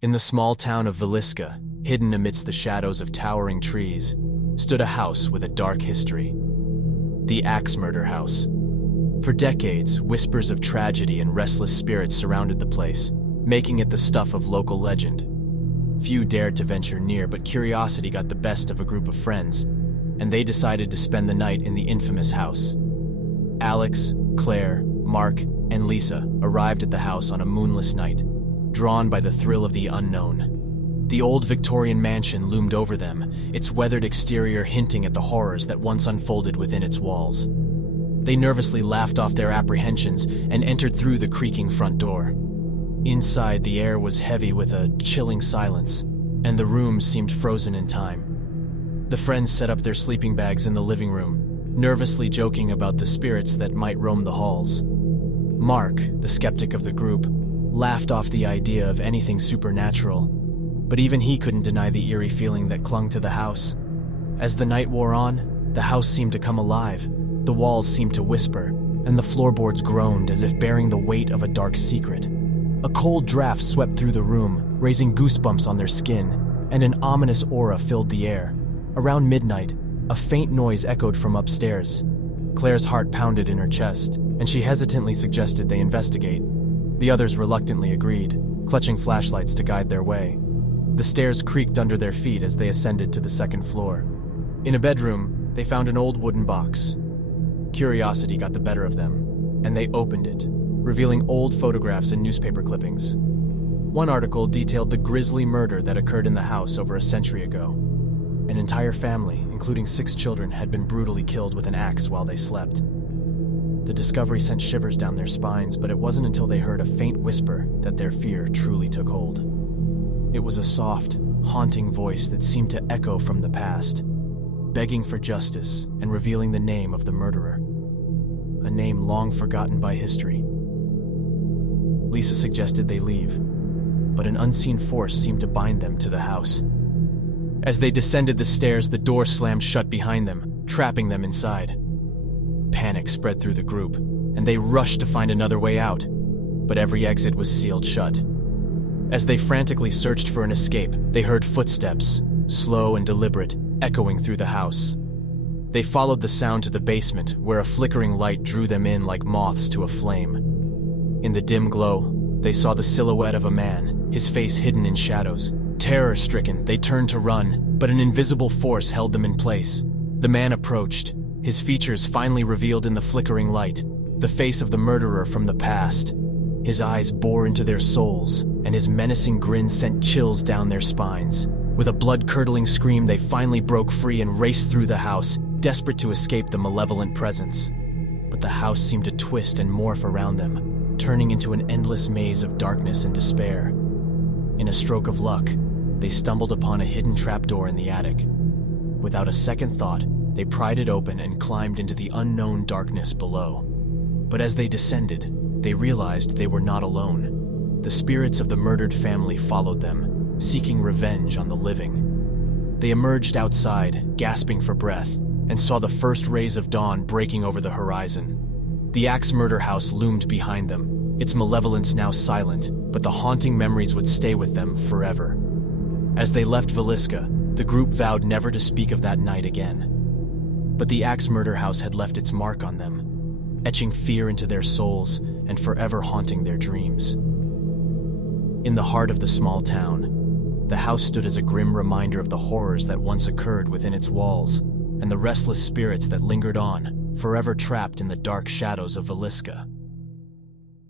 In the small town of Villisca, hidden amidst the shadows of towering trees, stood a house with a dark history. The Axe Murder House. For decades, whispers of tragedy and restless spirits surrounded the place, making it the stuff of local legend. Few dared to venture near, but curiosity got the best of a group of friends, and they decided to spend the night in the infamous house. Alex, Claire, Mark, and Lisa arrived at the house on a moonless night, drawn by the thrill of the unknown. The old Victorian mansion loomed over them, its weathered exterior hinting at the horrors that once unfolded within its walls. They nervously laughed off their apprehensions and entered through the creaking front door. Inside, the air was heavy with a chilling silence, and the room seemed frozen in time. The friends set up their sleeping bags in the living room, nervously joking about the spirits that might roam the halls. Mark, the skeptic of the group, laughed off the idea of anything supernatural, but even he couldn't deny the eerie feeling that clung to the house. As the night wore on, the house seemed to come alive. The walls seemed to whisper, and the floorboards groaned as if bearing the weight of a dark secret. A cold draft swept through the room, raising goosebumps on their skin, and an ominous aura filled the air. Around midnight, a faint noise echoed from upstairs. Claire's heart pounded in her chest, and she hesitantly suggested they investigate. The others reluctantly agreed, clutching flashlights to guide their way. The stairs creaked under their feet as they ascended to the second floor. In a bedroom, they found an old wooden box. Curiosity got the better of them, and they opened it, revealing old photographs and newspaper clippings. One article detailed the grisly murder that occurred in the house over a century ago. An entire family, including 6 children, had been brutally killed with an axe while they slept. The discovery sent shivers down their spines, but it wasn't until they heard a faint whisper that their fear truly took hold. It was a soft, haunting voice that seemed to echo from the past, begging for justice and revealing the name of the murderer. A name long forgotten by history. Lisa suggested they leave, but an unseen force seemed to bind them to the house. As they descended the stairs, the door slammed shut behind them, trapping them inside. Panic spread through the group, and they rushed to find another way out, but every exit was sealed shut. As they frantically searched for an escape, they heard footsteps, slow and deliberate, echoing through the house. They followed the sound to the basement, where a flickering light drew them in like moths to a flame. In the dim glow, they saw the silhouette of a man, his face hidden in shadows. Terror-stricken, they turned to run, but an invisible force held them in place. The man approached, his features finally revealed in the flickering light, the face of the murderer from the past. His eyes bore into their souls, and his menacing grin sent chills down their spines. With a blood-curdling scream, they finally broke free and raced through the house, desperate to escape the malevolent presence. But the house seemed to twist and morph around them, turning into an endless maze of darkness and despair. In a stroke of luck, they stumbled upon a hidden trapdoor in the attic. Without a second thought, they pried it open and climbed into the unknown darkness below. But as they descended, they realized they were not alone. The spirits of the murdered family followed them, seeking revenge on the living. They emerged outside, gasping for breath, and saw the first rays of dawn breaking over the horizon. The Axe Murder House loomed behind them, its malevolence now silent, but the haunting memories would stay with them forever. As they left Villisca, the group vowed never to speak of that night again. But the Axe Murder House had left its mark on them, etching fear into their souls and forever haunting their dreams. In the heart of the small town, the house stood as a grim reminder of the horrors that once occurred within its walls, and the restless spirits that lingered on, forever trapped in the dark shadows of Villisca.